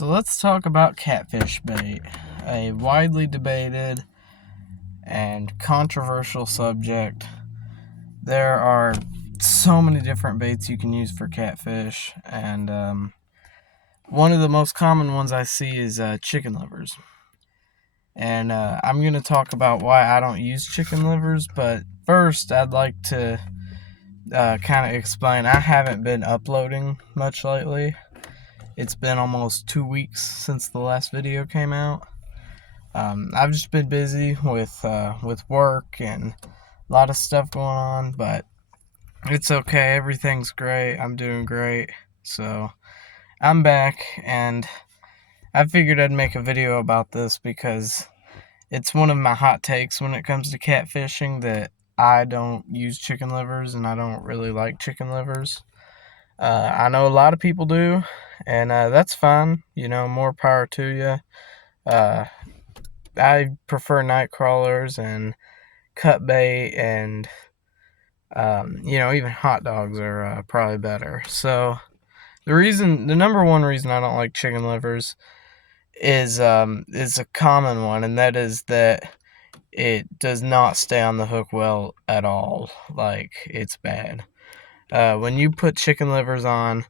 So let's talk about catfish bait, a widely debated and controversial subject. There are so many different baits you can use for catfish, and one of the most common ones I see is chicken livers. And I'm going to talk about why I don't use chicken livers, but first I'd like to kind of explain I haven't been uploading much lately. It's been almost 2 weeks since the last video came out. I've just been busy with work and a lot of stuff going on, but it's okay. Everything's great. I'm doing great. So I'm back, and I figured I'd make a video about this because it's one of my hot takes when it comes to catfishing that I don't use chicken livers, and I don't really like chicken livers. I know a lot of people do, and that's fine. More power to you. I prefer night crawlers and cut bait, and even hot dogs are probably better. So the number one reason I don't like chicken livers is a common one, and that is that it does not stay on the hook well at all. Like, it's bad. When you put chicken livers on,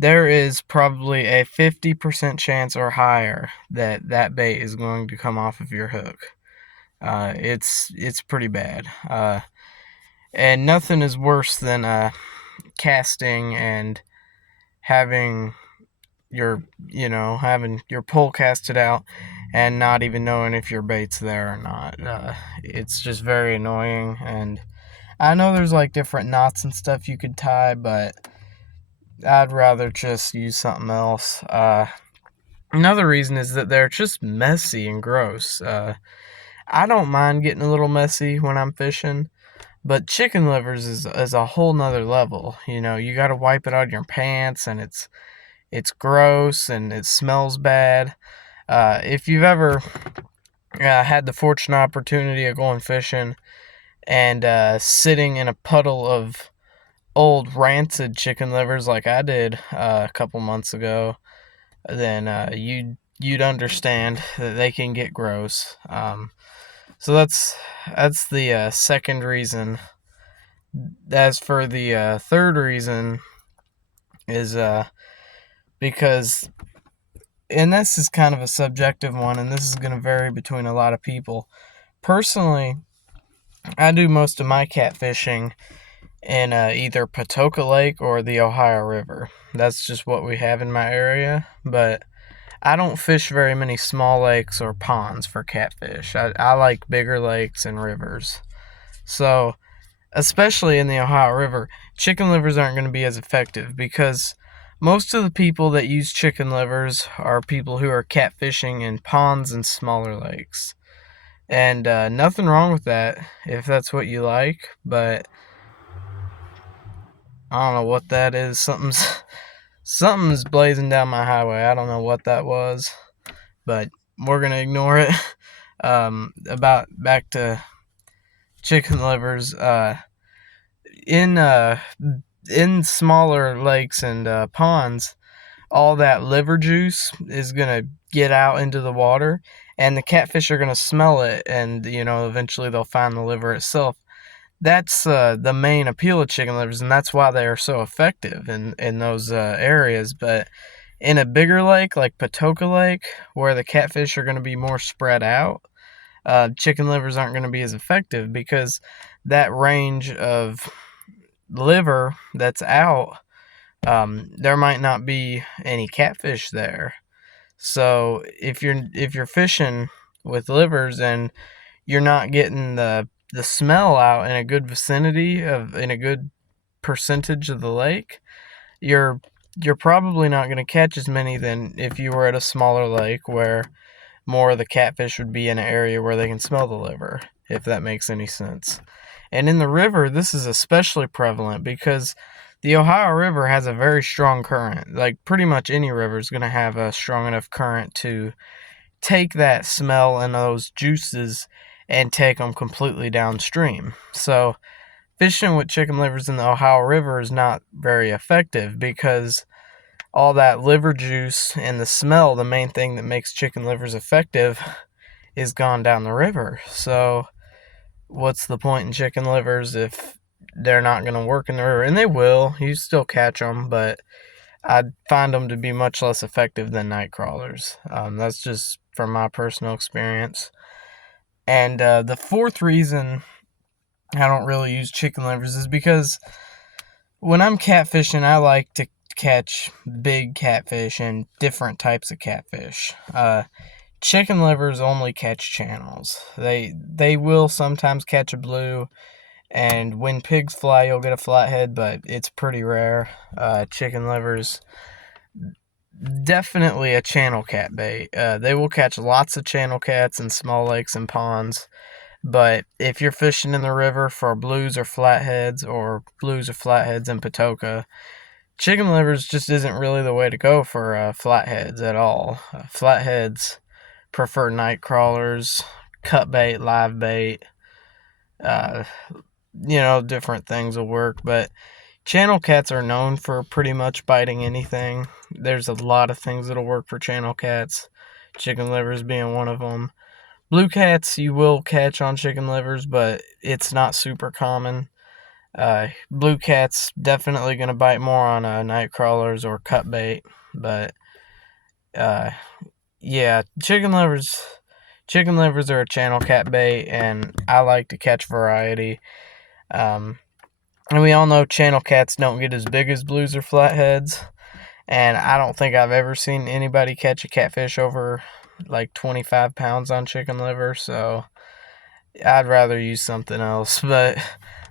there is probably a 50% chance or higher that that bait is going to come off of your hook. It's pretty bad. And nothing is worse than casting and having your pole casted out and not even knowing if your bait's there or not. It's just very annoying, and I know there's like different knots and stuff you could tie, but I'd rather just use something else. Another reason is that they're just messy and gross. I don't mind getting a little messy when I'm fishing, but chicken livers is a whole nother level. You got to wipe it out of your pants, and it's gross and it smells bad. If you've ever had the fortunate opportunity of going fishing and sitting in a puddle of old rancid chicken livers like I did a couple months ago, then you'd understand that they can get gross. So that's the second reason. As for the third reason is because, and this is kind of a subjective one, and this is going to vary between a lot of people. Personally, I do most of my catfishing in either Patoka Lake or the Ohio River. That's just what we have in my area, but I don't fish very many small lakes or ponds for catfish. I like bigger lakes and rivers. So, especially in the Ohio River, chicken livers aren't going to be as effective because most of the people that use chicken livers are people who are catfishing in ponds and smaller lakes. And nothing wrong with that if that's what you like, but I don't know what that is. Something's blazing down my highway. I don't know what that was, but we're gonna ignore it. Back to chicken livers. In smaller lakes and ponds, all that liver juice is gonna get out into the water, and the catfish are gonna smell it, and eventually they'll find the liver itself. That's the main appeal of chicken livers, and that's why they are so effective in those areas. But in a bigger lake like Patoka Lake, where the catfish are going to be more spread out, chicken livers aren't going to be as effective because that range of liver that's out, there might not be any catfish there. So if you're fishing with livers and you're not getting the smell out in a good vicinity in a good percentage of the lake, you're probably not going to catch as many than if you were at a smaller lake where more of the catfish would be in an area where they can smell the liver, if that makes any sense. And in the river, this is especially prevalent because the Ohio River has a very strong current. Like, pretty much any river is going to have a strong enough current to take that smell and those juices and take them completely downstream. So fishing with chicken livers in the Ohio River is not very effective because all that liver juice and the smell, the main thing that makes chicken livers effective, is gone down the river. So what's the point in chicken livers if they're not going to work in the river? And they will. You still catch them, but I'd find them to be much less effective than night crawlers. That's just from my personal experience. And the fourth reason I don't really use chicken livers is because when I'm catfishing, I like to catch big catfish and different types of catfish. Chicken livers only catch channels. They will sometimes catch a blue, and when pigs fly, you'll get a flathead, but it's pretty rare. Chicken livers, definitely a channel cat bait. They will catch lots of channel cats in small lakes and ponds, but if you're fishing in the river for blues or flatheads in Patoka, chicken livers just isn't really the way to go for flatheads at all. Flatheads prefer night crawlers, cut bait, live bait, different things will work, but channel cats are known for pretty much biting anything. There's a lot of things that'll work for channel cats, chicken livers being one of them. Blue cats you will catch on chicken livers, but it's not super common. Blue cats definitely going to bite more on night crawlers or cut bait, but yeah, chicken livers are a channel cat bait, and I like to catch variety. And we all know channel cats don't get as big as blues or flatheads, and I don't think I've ever seen anybody catch a catfish over like 25 pounds on chicken liver, so I'd rather use something else. But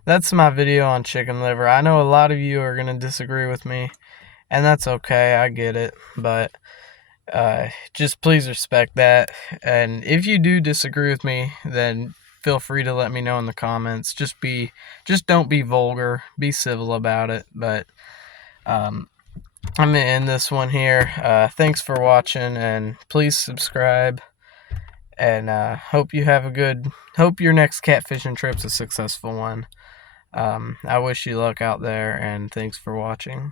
that's my video on chicken liver. I know a lot of you are going to disagree with me, and that's okay. I get it, but just please respect that. And if you do disagree with me, then feel free to let me know in the comments. Just don't be vulgar. Be civil about it. But I'm gonna end this one here. Thanks for watching, and please subscribe. And hope your next catfishing trip's a successful one. I wish you luck out there, and thanks for watching.